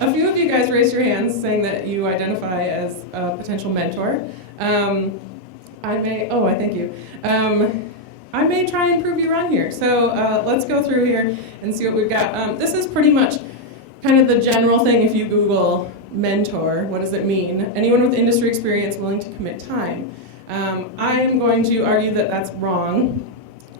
A few of you guys raised your hands saying that you identify as a potential mentor. Thank you. I may try and prove you wrong here. So let's go through here and see what we've got. This is pretty much kind of the general thing. If you Google mentor, what does it mean? Anyone with industry experience willing to commit time. I am going to argue that that's wrong.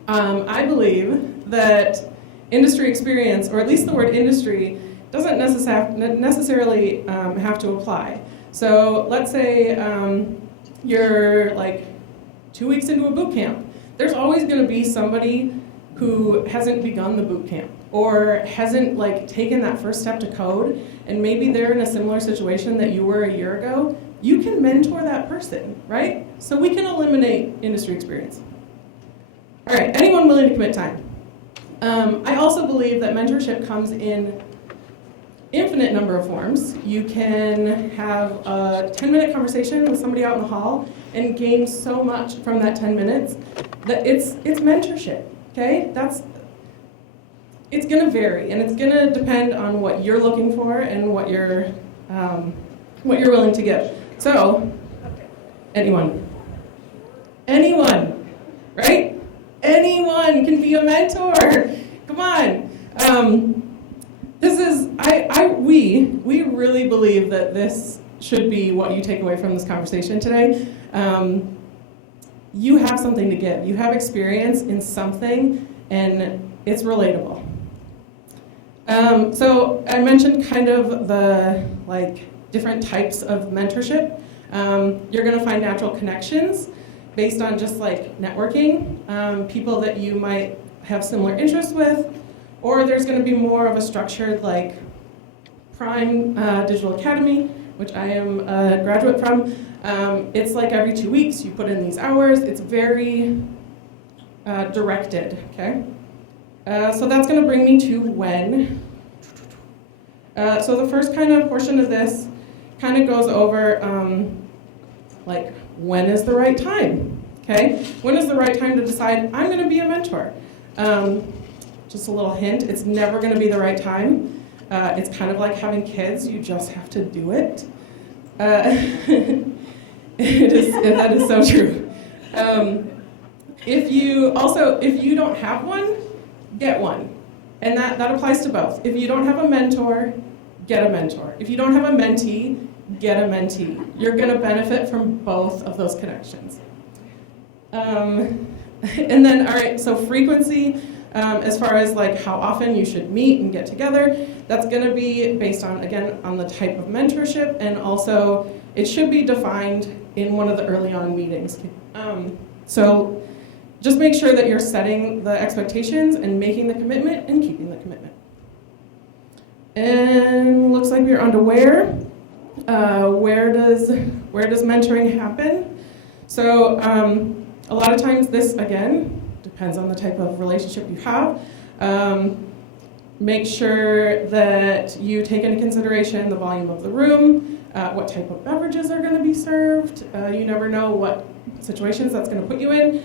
I believe that industry experience, or at least the word industry, doesn't necessarily have to apply. So let's say you're like 2 weeks into a boot camp. There's always going to be somebody who hasn't begun the boot camp or hasn't taken that first step to code, and maybe they're in a similar situation that you were a year ago. You can mentor that person, right? So we can eliminate industry experience. All right, anyone willing to commit time? I also believe that mentorship comes in infinite number of forms. You can have a 10-minute conversation with somebody out in the hall and gain so much from that 10 minutes that it's mentorship, okay? It's gonna vary, and it's gonna depend on what you're looking for and what you're willing to give. So, anyone, right? Anyone can be a mentor. Come on. We really believe that this should be what you take away from this conversation today. You have something to give. You have experience in something, and it's relatable. So I mentioned kind of the different types of mentorship. You're going to find natural connections based on just networking, people that you might have similar interests with, or there's going to be more of a structured Prime Digital Academy, which I am a graduate from. It's every 2 weeks you put in these hours. It's very directed, okay? So that's going to bring me to when. So the first kind of portion of this kind of goes over when is the right time, okay? When is the right time to decide I'm going to be a mentor? Just a little hint, it's never going to be the right time. It's kind of like having kids, you just have to do it. That is so true. If you don't have one, get one. And that applies to both. If you don't have a mentor, get a mentor. If you don't have a mentee, get a mentee. You're going to benefit from both of those connections. And then, all right, so frequency, as far as how often you should meet and get together, that's going to be based on, again, on the type of mentorship, and also it should be defined in one of the early on meetings. So just make sure that you're setting the expectations and making the commitment and keeping the commitment. And looks like we're on to where. Where does mentoring happen? So a lot of times this, again, depends on the type of relationship you have. Make sure that you take into consideration the volume of the room, what type of beverages are going to be served. You never know what situations that's going to put you in.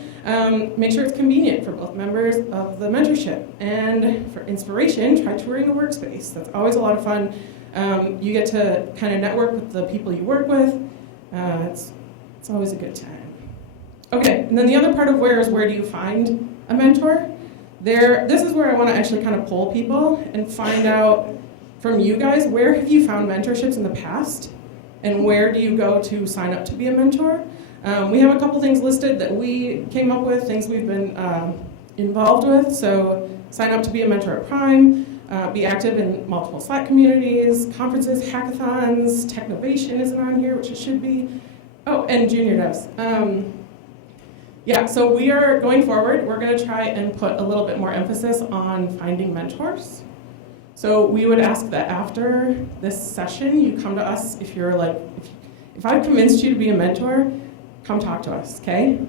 Make sure it's convenient for both members of the mentorship. And for inspiration, try touring a workspace. That's always a lot of fun. You get to kind of network with the people you work with. It's always a good time. Okay, and then the other part of where is where do you find a mentor? This is where I want to actually kind of poll people and find out from you guys, where have you found mentorships in the past? And where do you go to sign up to be a mentor? We have a couple things listed that we came up with, things we've been involved with. So sign up to be a mentor at Prime, be active in multiple Slack communities, conferences, hackathons, Technovation isn't on here, which it should be. Oh, and junior devs. Yeah, so we are going forward, we're going to try and put a little bit more emphasis on finding mentors. So we would ask that after this session, you come to us if you're if I've convinced you to be a mentor, come talk to us, okay?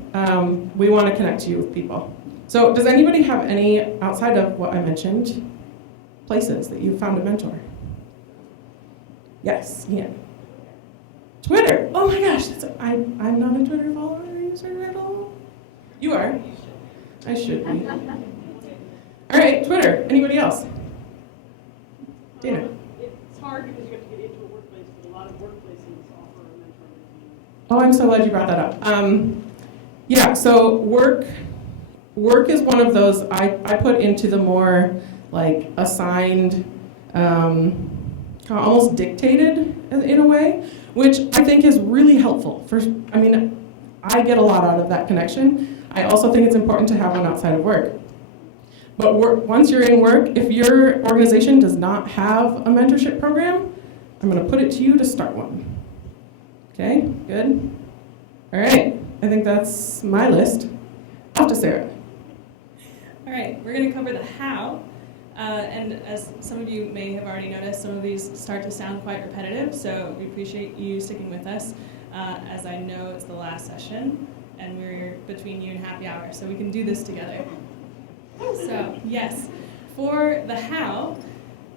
We want to connect you with people. So does anybody have any, outside of what I mentioned, places that you found a mentor? Yes, Ian. Twitter, oh my gosh, I'm not a Twitter follower, user at all. You are? I should be. All right, Twitter. Anybody else? Dana. It's hard because you have to get into a workplace, but a lot of workplaces offer a mentoring. Oh, I'm so glad you brought that up. Yeah, so work is one of those I put into the more like assigned, almost dictated in a way, which I think is really helpful. I get a lot out of that connection. I also think it's important to have one outside of work. But once you're in work, if your organization does not have a mentorship program, I'm going to put it to you to start one. Okay, good? All right, I think that's my list. Off to Sarah. All right, we're going to cover the how. And as some of you may have already noticed, some of these start to sound quite repetitive, so we appreciate you sticking with us, as I know it's the last session, and we're between you and happy hour, so we can do this together. So, yes, for the how,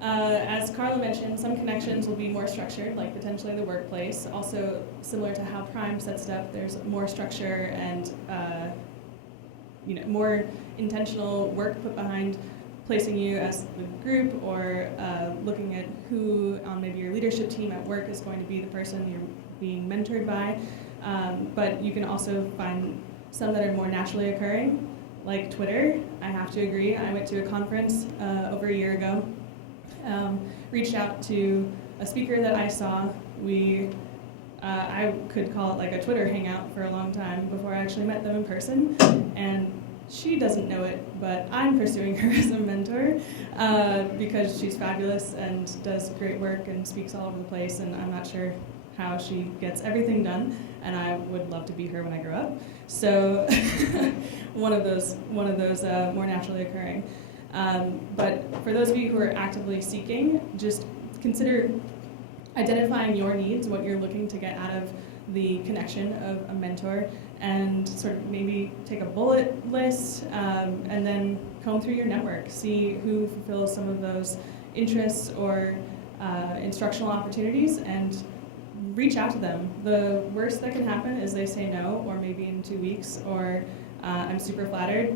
as Carla mentioned, some connections will be more structured, like potentially the workplace. Also, similar to how Prime sets it up, there's more structure and more intentional work put behind placing you as the group, or looking at who on maybe your leadership team at work is going to be the person you're being mentored by. But you can also find some that are more naturally occurring, like Twitter. I have to agree. I went to a conference over a year ago, reached out to a speaker that I saw. I could call it like a Twitter hangout for a long time before I actually met them in person, and she doesn't know it, but I'm pursuing her as a mentor because she's fabulous and does great work and speaks all over the place, and I'm not sure how she gets everything done, and I would love to be her when I grow up. So one of those more naturally occurring. But for those of you who are actively seeking, just consider identifying your needs, what you're looking to get out of the connection of a mentor, and sort of maybe take a bullet list and then comb through your network, see who fulfills some of those interests or instructional opportunities, and reach out to them. The worst that can happen is they say no, or maybe in 2 weeks, or I'm super flattered,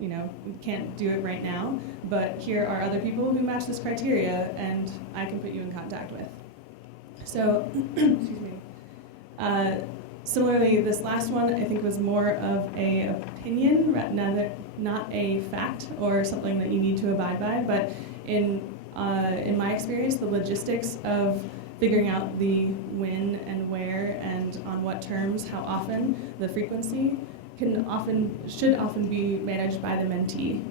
we can't do it right now, but here are other people who match this criteria and I can put you in contact with. So, excuse me. Similarly, this last one I think was more of a opinion, not a fact or something that you need to abide by, but in my experience, the logistics of figuring out the when and where and on what terms, how often, the frequency should often be managed by the mentee.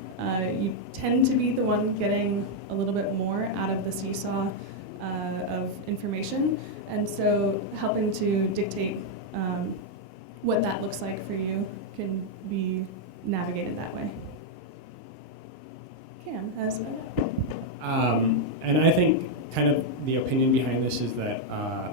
You tend to be the one getting a little bit more out of the seesaw of information, and so helping to dictate what that looks like for you can be navigated that way. Cam has and I think kind of the opinion behind this is that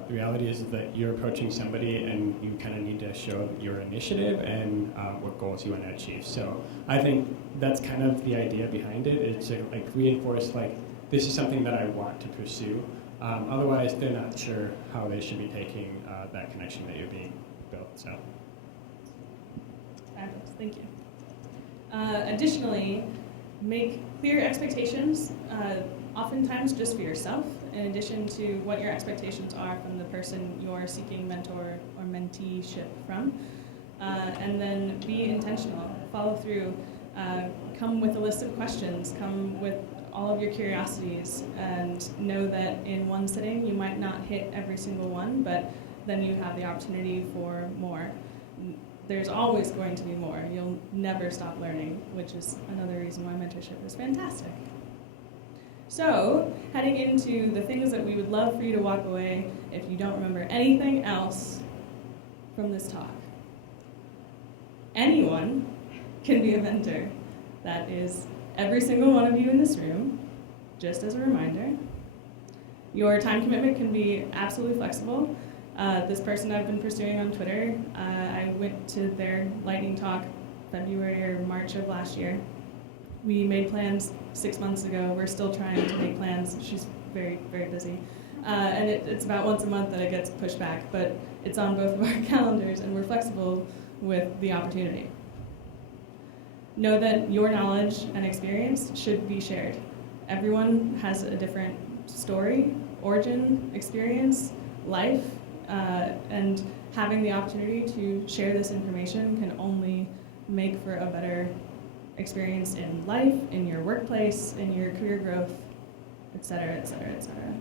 the reality is that you're approaching somebody and you kind of need to show your initiative and what goals you want to achieve. So I think that's kind of the idea behind it, is to like reinforce like this is something that I want to pursue. Otherwise, they're not sure how they should be taking that connection that you're being built. So. Fabulous, thank you. Additionally, make clear expectations, oftentimes just for yourself, in addition to what your expectations are from the person you're seeking mentor or menteeship from. And then be intentional, follow through, come with a list of questions, come with all of your curiosities, and know that in one sitting you might not hit every single one, but then you have the opportunity for more. There's always going to be more. You'll never stop learning, which is another reason why mentorship is fantastic. So, heading into the things that we would love for you to walk away if you don't remember anything else from this talk. Anyone can be a mentor. That is every single one of you in this room, just as a reminder. Your time commitment can be absolutely flexible. This person I've been pursuing on Twitter, I went to their lightning talk February or March of last year. We made plans 6 months ago. We're still trying to make plans. She's very, very busy. And it's about once a month that it gets pushed back, but it's on both of our calendars, and we're flexible with the opportunity. know that your knowledge and experience should be shared. Everyone has a different story, origin, experience, life, and having the opportunity to share this information can only make for a better experience in life, in your workplace, in your career growth, et cetera, et cetera, et cetera.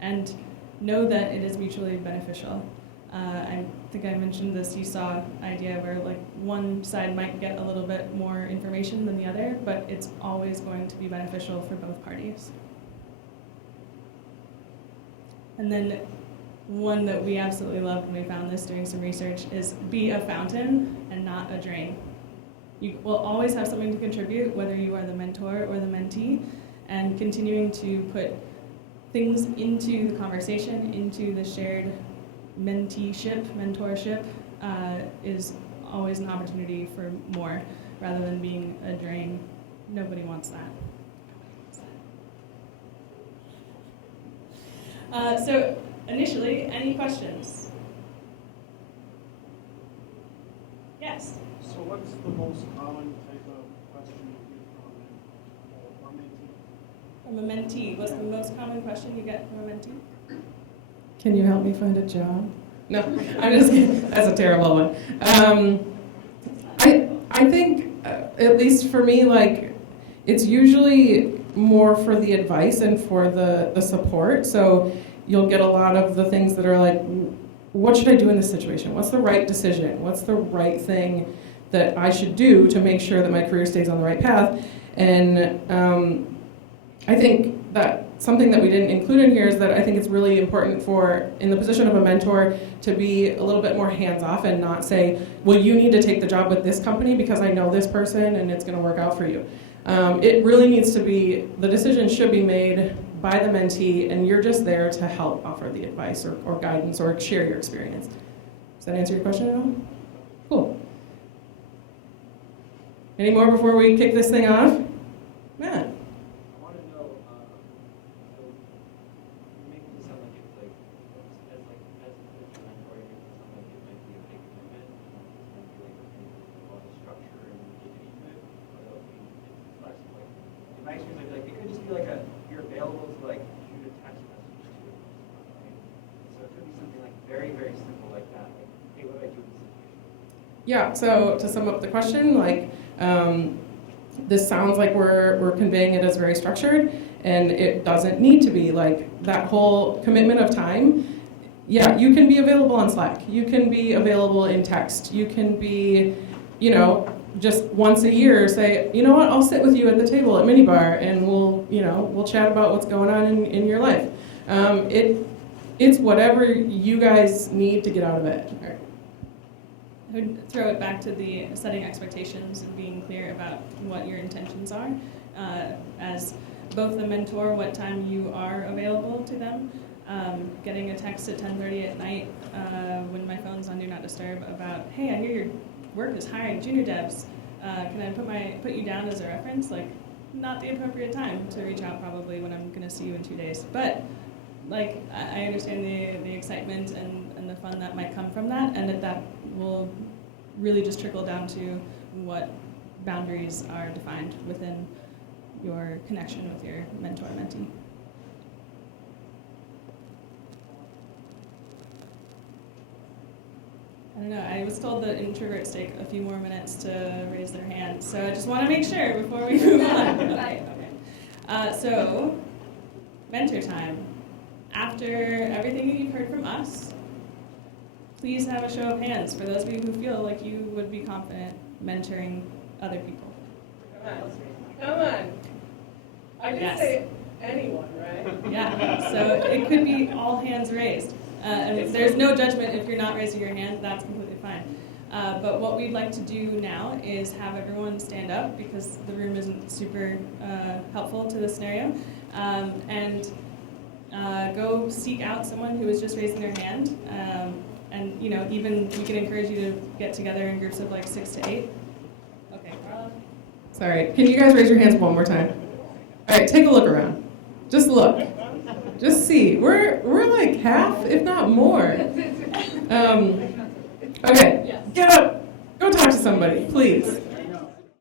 And know that it is mutually beneficial. I think I mentioned the seesaw idea where like one side might get a little bit more information than the other, but it's always going to be beneficial for both parties. And then one that we absolutely loved when we found this doing some research is be a fountain and not a drain. You will always have something to contribute, whether you are the mentor or the mentee, and continuing to put things into the conversation, into the shared menteeship, mentorship, is always an opportunity for more rather than being a drain. Nobody wants that. So initially, any questions? Yes? So what's the most common type of question you get from a mentee? From a mentee, what's the most common question you get from a mentee? Can you help me find a job? No, I'm just kidding. That's a terrible one. I think, at least for me, like, it's usually more for the advice and for the support. So you'll get a lot of the things that are like, what should I do in this situation? What's the right decision? What's the right thing that I should do to make sure that my career stays on the right path? And I think that something that we didn't include in here is that I think it's really important for, in the position of a mentor, to be a little bit more hands-off and not say, well, you need to take the job with this company because I know this person and it's going to work out for you. It really needs to be, the decision should be made by the mentee, and you're just there to help offer the advice or guidance or share your experience. Does that answer your question at all? Cool. Any more before we kick this thing off? Matt? Yeah, so to sum up the question, like, this sounds like we're conveying it as very structured, and it doesn't need to be. Like, that whole commitment of time, yeah, you can be available on Slack, you can be available in text, you can be, just once a year say, you know what, I'll sit with you at the table at MinneBar, and we'll chat about what's going on in your life. It's whatever you guys need to get out of it. I would throw it back to the setting expectations and being clear about what your intentions are. As both the mentor, what time you are available to them. Getting a text at 10:30 at night when my phone's on Do Not Disturb about, hey, I hear your work is hiring junior devs. Can I put you down as a reference? Like, not the appropriate time to reach out probably when I'm going to see you in 2 days. But like, I understand the excitement and the fun that might come from that, and that will really just trickle down to what boundaries are defined within your connection with your mentor-mentee. I don't know, I was told that introverts take a few more minutes to raise their hand, so I just want to make sure before we move on. Okay. So, mentor time. After everything that you've heard from us, please have a show of hands for those of you who feel like you would be confident mentoring other people. Come on. I didn't say anyone, right? Yeah, so it could be all hands raised. And if there's no judgment if you're not raising your hand, that's completely fine. But what we'd like to do now is have everyone stand up because the room isn't super helpful to this scenario. And go seek out someone who is just raising their hand. And even we can encourage you to get together in groups of like 6 to 8. Okay, Carla. Sorry, can you guys raise your hands one more time? All right, take a look around. Just look. Just see. We're like half, if not more. Okay, get up. Go talk to somebody, please.